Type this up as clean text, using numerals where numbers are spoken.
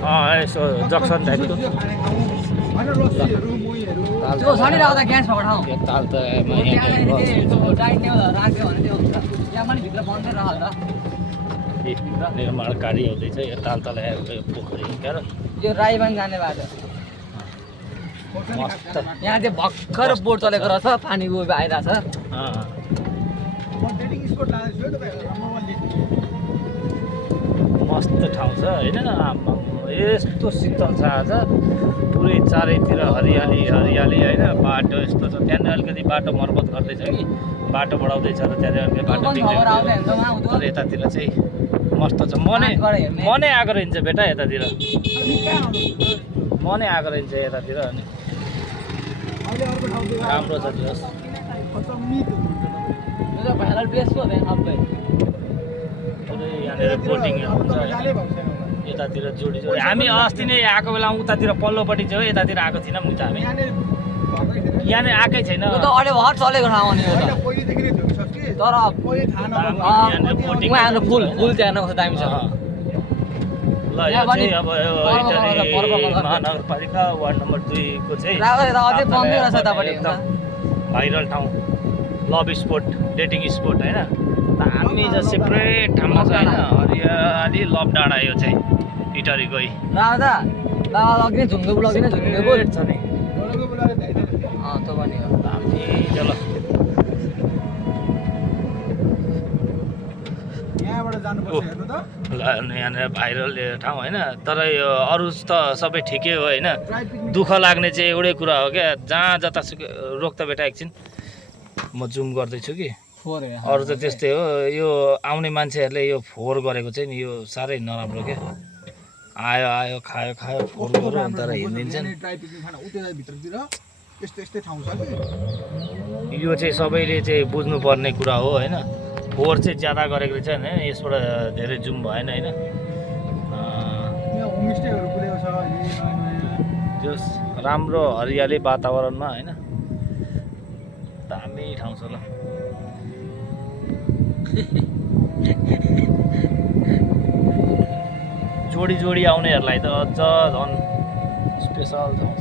यसो जक्सन टाइपको त्यो छ नि राख्दा ग्यास भएको ठाउँ यो ताल त निर्माण कार्य हुँदैछ यो ताल ल्याएको यो पोखरी क्या यो राईबाङ जाने बाटो मस्त यहाँ चाहिँ भर्खर बोट चलेको रहेछ पानी गयो आइरहेछ मस्त ठाउँ छ होइन यस्तो शीतल छ आज पुरै चारैतिर हरियाली हरियाली होइन बाटो यस्तो छ त्यहाँनिर अलिकति बाटो मर्मत गर्दैछ कि बाटो बढाउँदैछ र त्यहाँनिर अलिकति बाटो बिग्रेको तर यतातिर चाहिँ मस्त छ मनै आएको रहन्छ बेटा यतातिर मनै आएको रहन्छ यतातिर अनि राम्रो छ त्यो पुरै यहाँनिर बोटिङहरू हुन्छ यतातिर जोडी हामी अस्ति नै आएको बेला उतातिर पल्लोपट्टि चाहिँ यतातिर आएको थिएनौँ नि त हामी यहाँनिर आएकै छैन भर चलेको ठाउँ अनि तर फुल त्यहाँ कस्तो दामी छ ल यो चाहिँ अब महानगरपालिका वार्ड नम्बर 2 को चाहिँ भाइरल ठाउँ लभ स्पोट डेटिङ स्पोट होइन हामी चाहिँ सेपरेट ठाउँमा छ होइन हरियाली लभ डाँडा यो चाहिँ इटरी गई झुङ्गो छ नि चलो यहाँनिर भाइरल ठाउँ होइन तर यो अरू त सबै ठिकै हो होइन दुःख लाग्ने चाहिँ एउटै कुरा हो क्या जहाँ जतासुकै रोक त बेटा एकछिन म जुम गर्दैछु कि अरू त त्यस्तै हो यो आउने मान्छेहरूले यो फोहोर गरेको चाहिँ नि यो साह्रै नराम्रो क्या आयो खायो फोहोर गऱ्यो अन्त हिँडिदिन्छन् यो चाहिँ सबैले चाहिँ बुझ्नुपर्ने कुरा हो होइन फोहोर चाहिँ ज्यादा गरेको रहेछ होइन यसबाट धेरै जुम भएन होइन त्यो राम्रो हरियाली वातावरणमा होइन दामी ठाउँ छ ल जोडी आउनेहरूलाई त अझ झन् स्पेसल ठाउँ छ